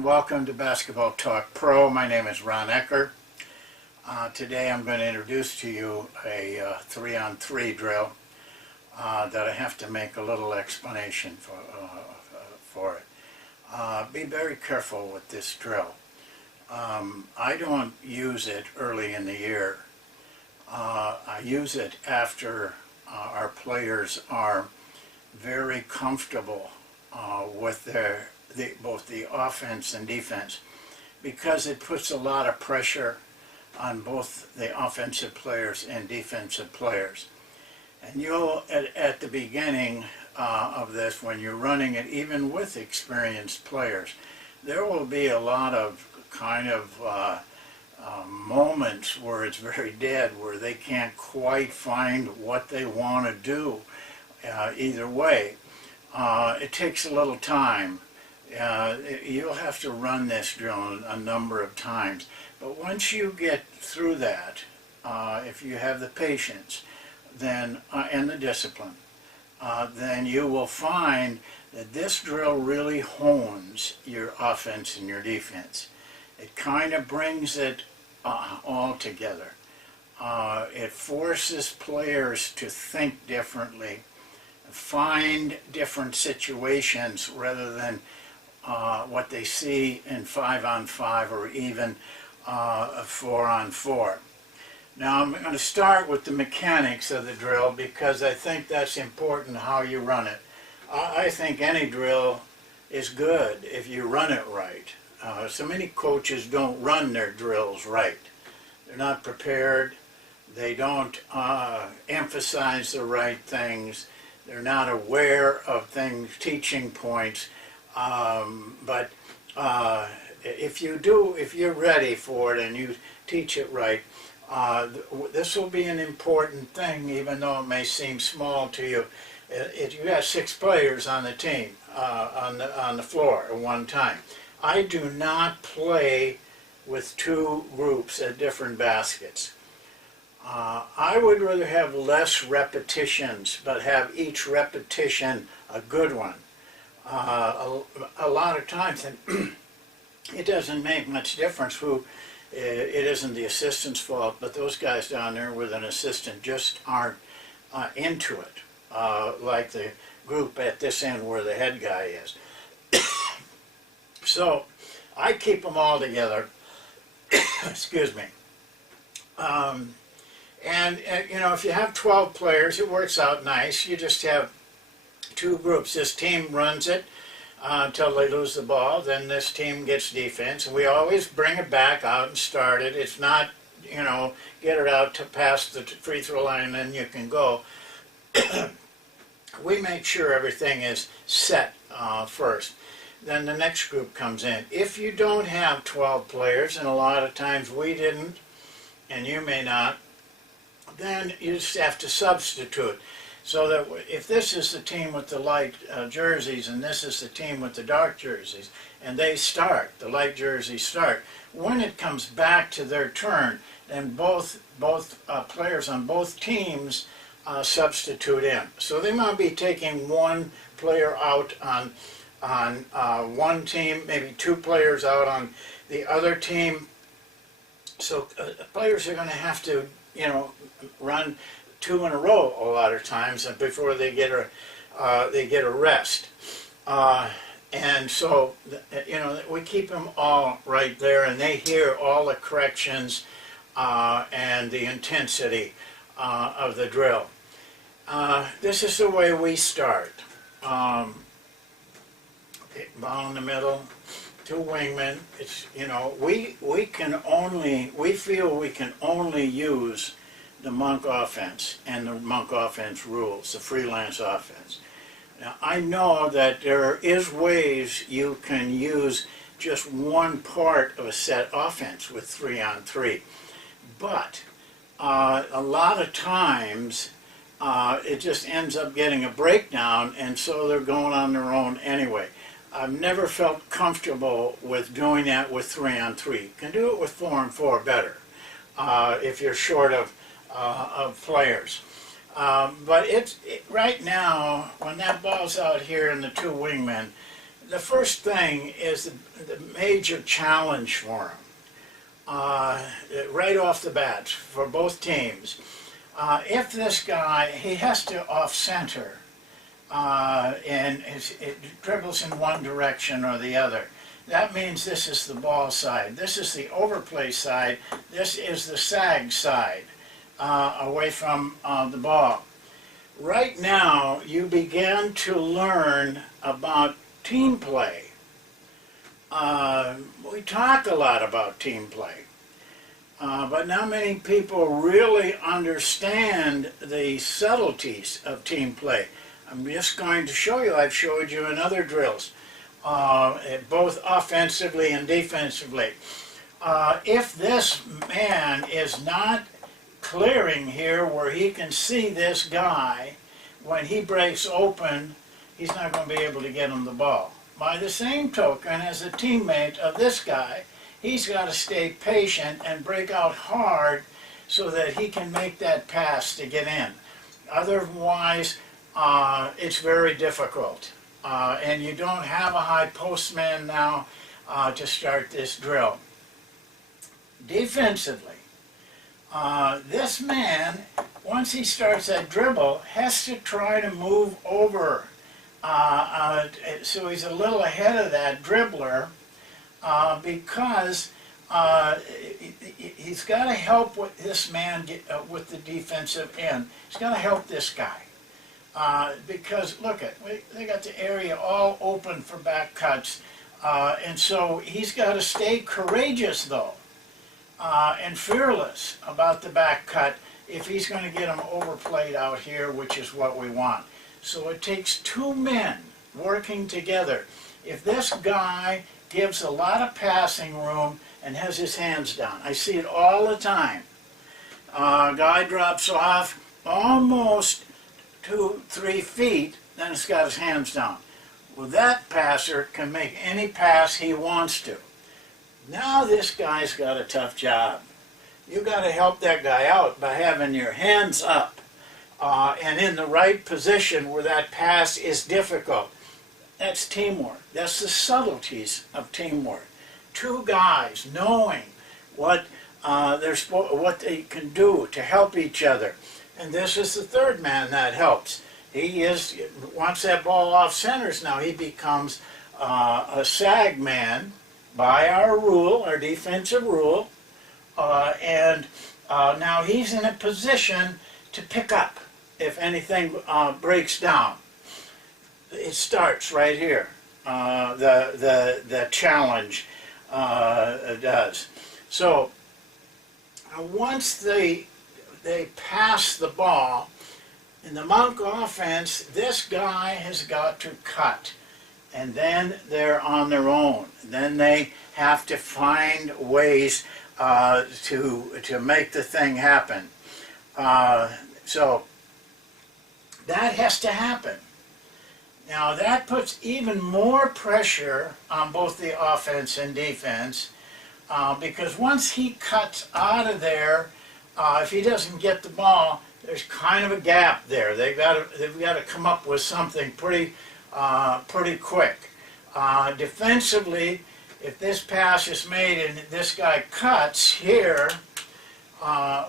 and welcome to Basketball Talk Pro. My name is Ron Ekker. Today I'm going to introduce to you a 3-on-3 drill that I have to make a little explanation for it. Be very careful with this drill. I don't use it early in the year. I use it after our players are very comfortable with both the offense and defense, because it puts a lot of pressure on both the offensive players and defensive players. And you'll, at the beginning of this, when you're running it, even with experienced players, there will be a lot of moments where it's very dead, where they can't quite find what they want to do either way. It takes a little time. You'll have to run this drill a number of times, but once you get through that, if you have the patience then and the discipline, then you will find that this drill really hones your offense and your defense. It kind of brings it all together. It forces players to think differently, find different situations rather than what they see in 5-on-5 or even 4-on-4. Now I'm going to start with the mechanics of the drill, because I think that's important how you run it. I think any drill is good if you run it right. So many coaches don't run their drills right. They're not prepared. They don't emphasize the right things. They're not aware of things, teaching points. But if you're ready for it and you teach it right, this will be an important thing, even though it may seem small to you. You got 6 players on the team, on the floor at one time. I do not play with 2 groups at different baskets. I would rather have less repetitions, but have each repetition a good one. A lot of times, and it doesn't make much difference who, it isn't the assistant's fault, but those guys down there with an assistant just aren't into it, like the group at this end where the head guy is. So I keep them all together. Excuse me. You know, if you have 12 players, it works out nice. You just have 2 groups. This team runs it until they lose the ball. Then this team gets defense. And we always bring it back out and start it. It's not, you know, get it out to past the free throw line and then you can go. We make sure everything is set first. Then the next group comes in. If you don't have 12 players, and a lot of times we didn't, and you may not, then you just have to substitute. So that if this is the team with the light jerseys and this is the team with the dark jerseys, and they start, the light jerseys start, when it comes back to their turn, then both players on both teams substitute in. So they might be taking one player out on one team, maybe 2 players out on the other team. So players are going to have to, you know, run 2 in a row a lot of times before they get a rest. And so, you know, we keep them all right there, and they hear all the corrections and the intensity of the drill. This is the way we start. Ball in the middle, 2 wingmen. It's, you know, we feel we can only use the monk offense and the monk offense rules, the freelance offense. Now I know that there is ways you can use just one part of a set offense with 3-on-3, but a lot of times it just ends up getting a breakdown, and so they're going on their own anyway. I've never felt comfortable with doing that with 3-on-3. You can do it with 4-on-4 better if you're short of players. But right now, when that ball's out here and the 2 wingmen, the first thing is the major challenge for him. Right off the bat for both teams. If this guy, he has to off-center and it dribbles in one direction or the other. That means this is the ball side. This is the overplay side. This is the sag side, away from the ball. Right now, you begin to learn about team play. We talk a lot about team play, but not many people really understand the subtleties of team play. I'm just going to show you. I've showed you in other drills, both offensively and defensively. If this man is not clearing here where he can see this guy, when he breaks open, he's not going to be able to get him the ball. By the same token, as a teammate of this guy, he's got to stay patient and break out hard so that he can make that pass to get in. Otherwise, it's very difficult. And you don't have a high postman now to start this drill. Defensively, this man, once he starts that dribble, has to try to move over. So he's a little ahead of that dribbler because he's got to help with this man with the defensive end. He's got to help this guy. Because look they got the area all open for back cuts, and so he's got to stay courageous though, and fearless about the back cut if he's going to get him overplayed out here, which is what we want. So it takes two men working together. If this guy gives a lot of passing room and has his hands down, I see it all the time. Guy drops off almost 2-3 feet, then it's got his hands down. Well, that passer can make any pass he wants to. Now this guy's got a tough job. You got to help that guy out by having your hands up and in the right position where that pass is difficult. That's teamwork. That's the subtleties of teamwork. Two guys knowing what they can do to help each other. And this is the third man that helps. Once that ball off centers now, he becomes a sag man by our rule, our defensive rule, and now he's in a position to pick up if anything breaks down. It starts right here. The challenge does. So once they pass the ball, in the Monk offense, this guy has got to cut, and then they're on their own. Then they have to find ways to make the thing happen. So that has to happen. Now that puts even more pressure on both the offense and defense, because once he cuts out of there, if he doesn't get the ball, there's kind of a gap there. They've got to come up with something pretty quick. Defensively, if this pass is made and this guy cuts here,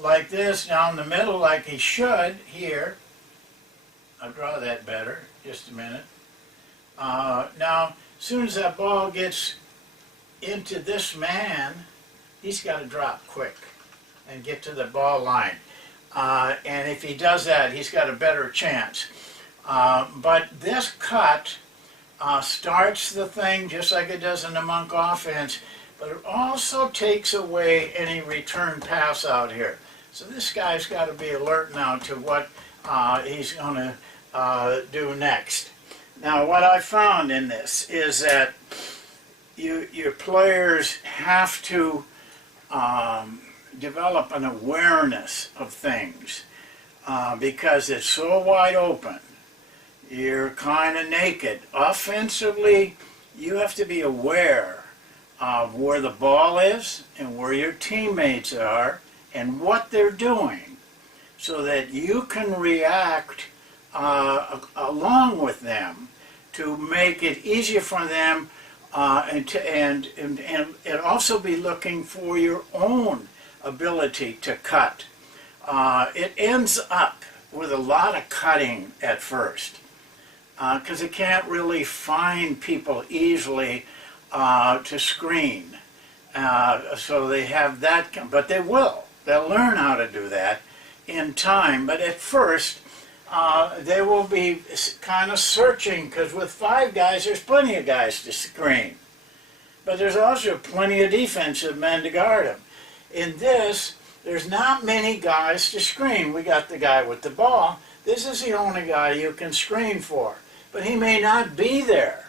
like this, down the middle like he should here, I'll draw that better, just a minute. Now, as soon as that ball gets into this man, he's got to drop quick and get to the ball line. And if he does that, he's got a better chance. But this cut starts the thing just like it does in the Monk offense, but it also takes away any return pass out here. So this guy's got to be alert now to what he's going to do next. Now what I found in this is that your players have to develop an awareness of things because it's so wide open. You're kind of naked. Offensively, you have to be aware of where the ball is and where your teammates are and what they're doing so that you can react along with them to make it easier for them, and also be looking for your own ability to cut. It ends up with a lot of cutting at first, because it can't really find people easily to screen. So they have that, but they will. They'll learn how to do that in time, but at first they will be kind of searching, because with 5 guys there's plenty of guys to screen, but there's also plenty of defensive men to guard them. In this, there's not many guys to screen. We got the guy with the ball. This is the only guy you can screen for, but he may not be there.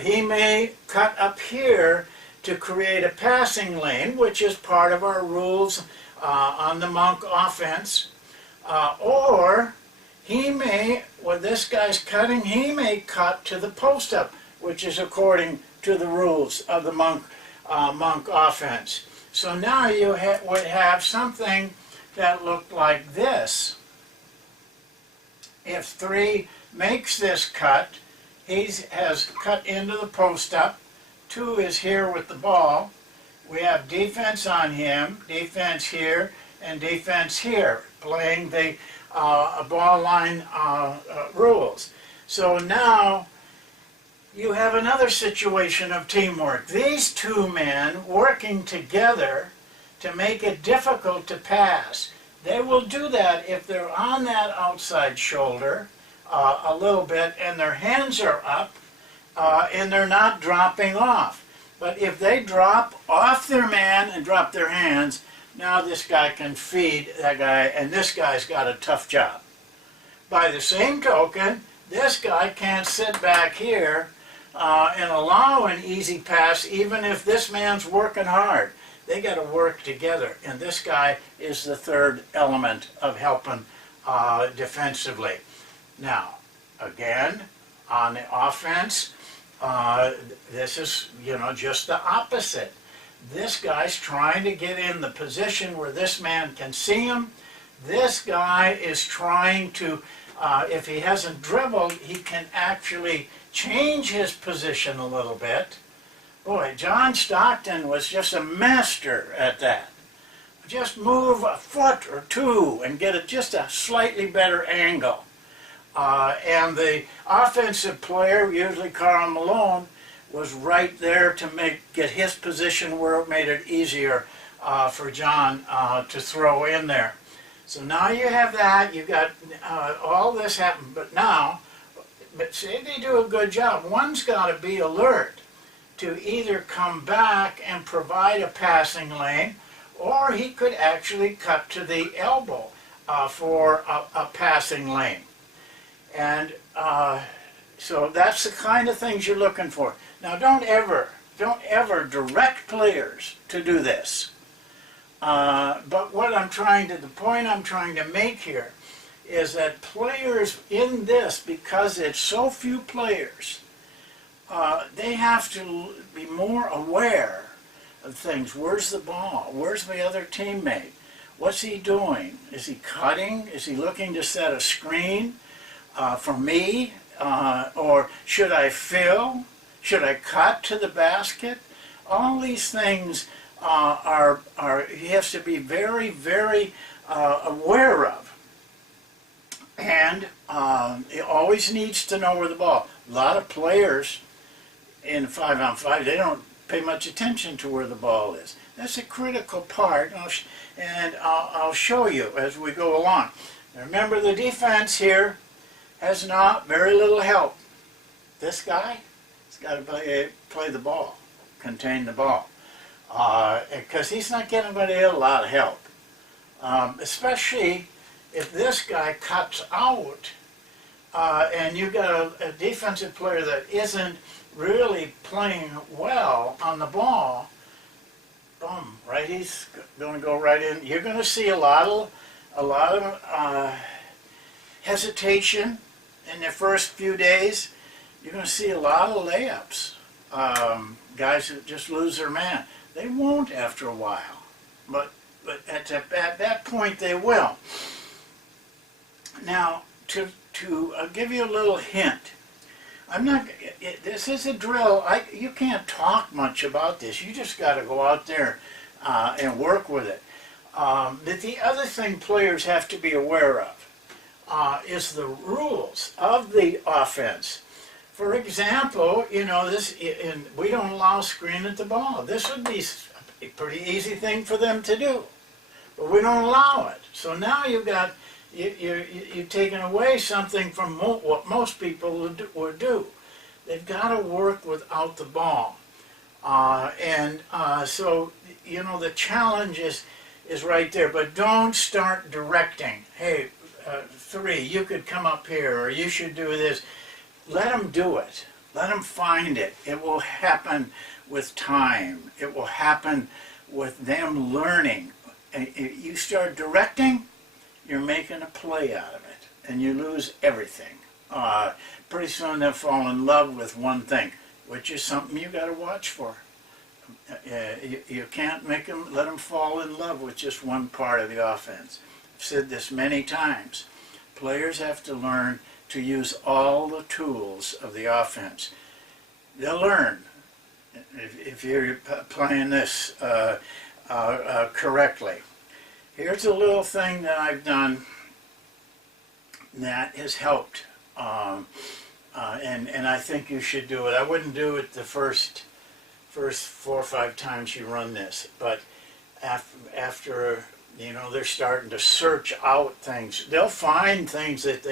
He may cut up here to create a passing lane, which is part of our rules on the Monk offense. Or he may, when this guy's cutting, he may cut to the post-up, which is according to the rules of the Monk offense. So now you would have something that looked like this. If 3 makes this cut, he has cut into the post-up. 2 is here with the ball. We have defense on him, defense here, and defense here, playing the ball line rules. So now you have another situation of teamwork. These 2 men working together to make it difficult to pass. They will do that if they're on that outside shoulder a little bit and their hands are up and they're not dropping off. But if they drop off their man and drop their hands, now this guy can feed that guy, and this guy's got a tough job. By the same token, this guy can't sit back here and allow an easy pass even if this man's working hard. They got to work together, and this guy is the third element of helping defensively. Now, again, on the offense, this is, just the opposite. This guy's trying to get in the position where this man can see him. This guy is trying to, if he hasn't dribbled, he can actually change his position a little bit. Boy, John Stockton was just a master at that. Just move a foot or 2 and get just a slightly better angle. And the offensive player, usually Karl Malone, was right there to get his position where it made it easier for John to throw in there. So now you have that, you've got all this happen, but say they do a good job. One's got to be alert to either come back and provide a passing lane, or he could actually cut to the elbow for a passing lane. And so that's the kind of things you're looking for. Now don't ever direct players to do this. But the point I'm trying to make here is that players in this, because it's so few players, they have to be more aware of things. Where's the ball? Where's the other teammate? What's he doing? Is he cutting? Is he looking to set a screen for me? Or should I fill? Should I cut to the basket? All these things he has to be very, very aware of. And he always needs to know where the ball. A lot of players in 5-on-5, they don't pay much attention to where the ball is. That's a critical part, and I'll show you as we go along. Now remember, the defense here has not very little help. This guy has got to play the ball, contain the ball, because he's not getting a lot of help, especially if this guy cuts out and you've got a defensive player that isn't really playing well on the ball. Boom, right? He's going to go right in. You're going to see a lot of hesitation in the first few days. You're going to see a lot of layups. Guys that just lose their man. They won't after a while, but at that point they will. Now, to give you a little hint, I'm not, this is a drill. You can't talk much about this. You just got to go out there and work with it. But the other thing players have to be aware of is the rules of the offense. For example, you know, we don't allow screen at the ball. This would be a pretty easy thing for them to do, but we don't allow it. So now you've taken away something from what most people would do. They've got to work without the ball. So, you know, the challenge is right there. But don't start directing. Hey, 3, you could come up here, or you should do this. Let them do it. Let them find it. It will happen with time. It will happen with them learning. If you start directing, you're making a play out of it, and you lose everything. Pretty soon they'll fall in love with one thing, which is something you got to watch for. You can't let them fall in love with just one part of the offense. I've said this many times. Players have to learn to use all the tools of the offense. They'll learn if you're playing this correctly. Here's a little thing that I've done that has helped, and I think you should do it. I wouldn't do it the first 4 or 5 times you run this, but after you know, they're starting to search out things. They'll find things that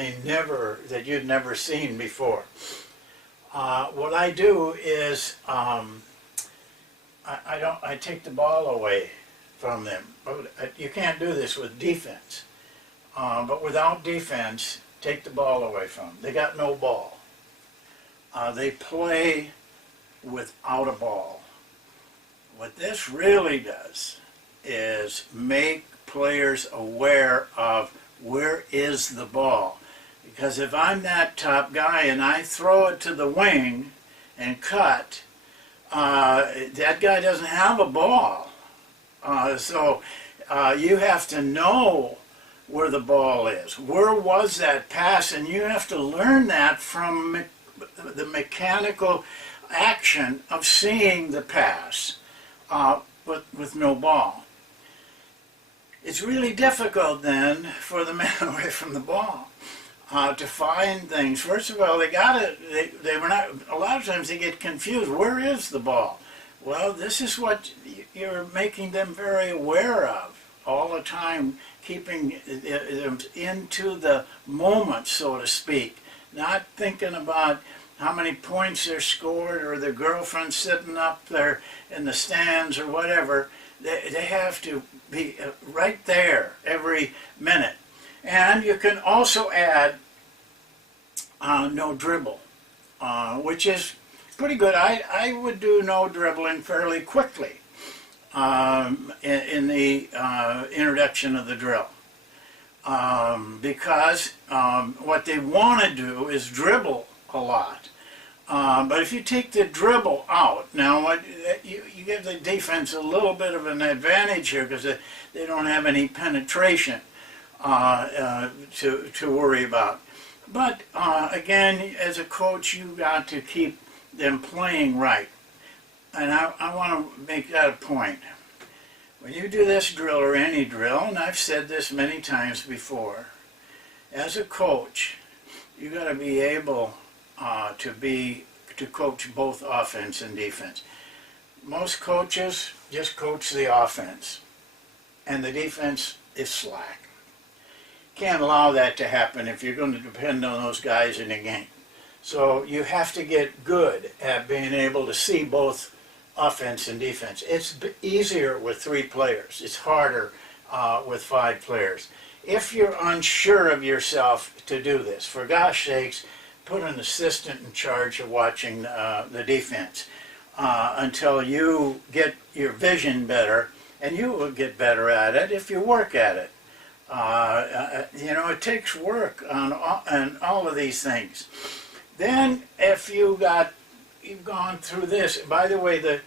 you'd never seen before. What I do is I take the ball away from them. You can't do this with defense, but without defense, take the ball away from them. They got no ball. They play without a ball. What this really does is make players aware of where is the ball. Because if I'm that top guy and I throw it to the wing and cut, that guy doesn't have a ball. So you have to know where the ball is. Where was that pass? And you have to learn that from the mechanical action of seeing the pass with no ball. It's really difficult then for the man away from the ball to find things. First of all, they were not, a lot of times they get confused. Where is the ball? Well, this is what you're making them very aware of all the time, keeping them into the moment, so to speak, not thinking about how many points they're scored or their girlfriend sitting up there in the stands or whatever. They have to be right there every minute. And you can also add no dribble, which is pretty good. I would do no dribbling fairly quickly in the introduction of the drill. Because what they want to do is dribble a lot. But if you take the dribble out, now you give the defense a little bit of an advantage here because they don't have any penetration to worry about. But again, as a coach, you got to keep them playing right. And I want to make that a point. When you do this drill or any drill, and I've said this many times before, as a coach, you got to be able to coach both offense and defense. Most coaches just coach the offense, and the defense is slack. Can't allow that to happen if you're going to depend on those guys in the game. So you have to get good at being able to see both offense and defense. It's easier with 3 players. It's harder with 5 players. If you're unsure of yourself to do this, for gosh sakes, put an assistant in charge of watching the defense until you get your vision better, and you will get better at it if you work at it. You know, it takes work on all of these things. Then, if you've gone through this. By the way,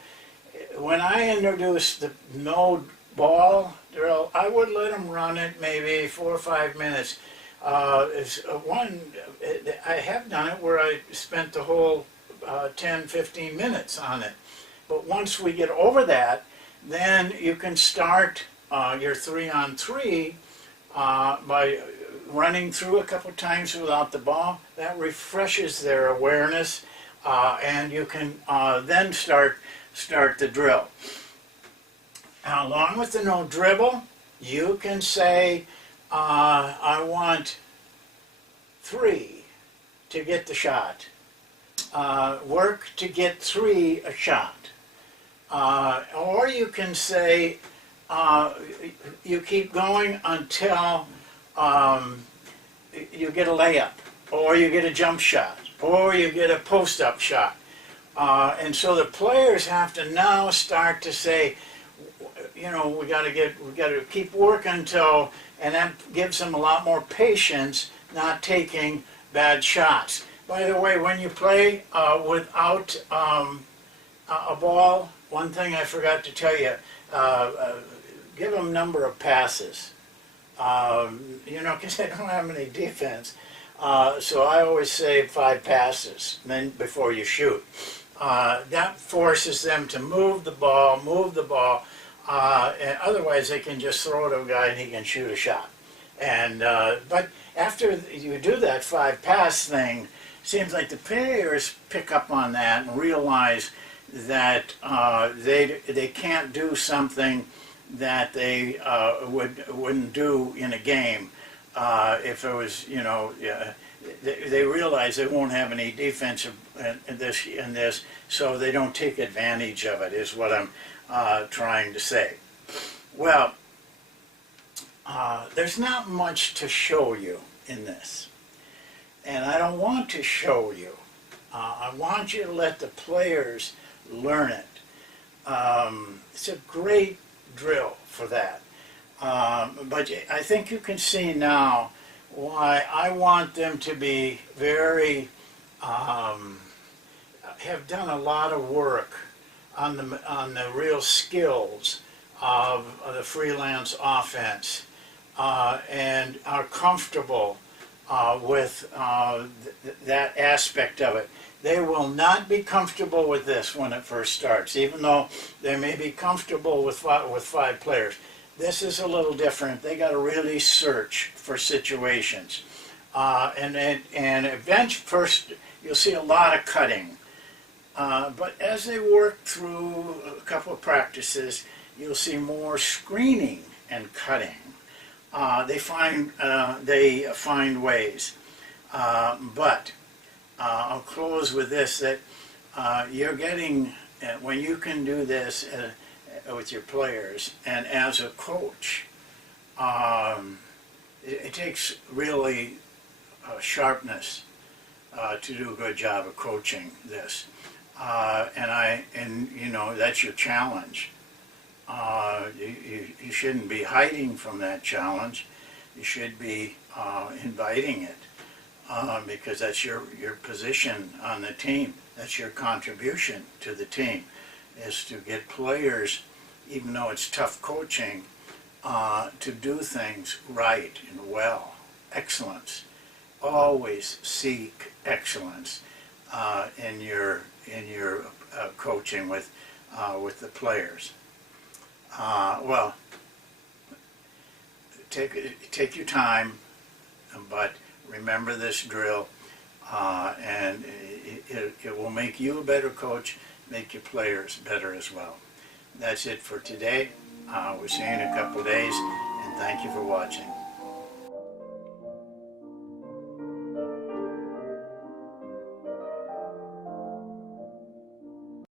when I introduced the no ball drill, I would let them run it maybe 4 or 5 minutes. is one, I have done it where I spent the whole 10, 15 minutes on it. But once we get over that, then you can start your 3-on-3 by running through a couple times without the ball. That refreshes their awareness, and you can then start the drill. Now, along with the no dribble, you can say, I want 3 to get the shot. Work to get 3 a shot. Or you can say, you keep going until you get a layup, or you get a jump shot, or you get a post-up shot. And so the players have to now start to say, you know, we got to keep working until, and that gives them a lot more patience, not taking bad shots. By the way, when you play without a ball, one thing I forgot to tell you, give them number of passes. You know, because they don't have any defense. So I always say 5 passes then before you shoot. That forces them to move the ball, and otherwise they can just throw it to a guy and he can shoot a shot. And but after you do that 5-pass thing, seems like the players pick up on that and realize that they can't do something that they wouldn't do in a game if it was, you know, they realize they won't have any defensive in this, so they don't take advantage of it, is what I'm trying to say. Well, there's not much to show you in this, and I don't want to show you. I want you to let the players learn it. It's a great drill for that. But I think you can see now why I want them to be very, have done a lot of work on the real skills of the freelance offense, and are comfortable with that aspect of it. They will not be comfortable with this when it first starts, even though they may be comfortable with 5 players. This is a little different. They got to really search for situations. And eventually, first, you'll see a lot of cutting. But as they work through a couple of practices, you'll see more screening and cutting. They find ways. But I'll close with this, that you're getting, when you can do this with your players, and as a coach, it takes really sharpness to do a good job of coaching this. And you know, that's your challenge. You shouldn't be hiding from that challenge. You should be inviting it. Because that's your position on the team. That's your contribution to the team, is to get players, even though it's tough coaching, to do things right and well. Excellence. Always seek excellence in your coaching with the players. Well, take your time, but remember this drill, and it will make you a better coach, make your players better as well. That's it for today. We'll see you in a couple of days, and thank you for watching.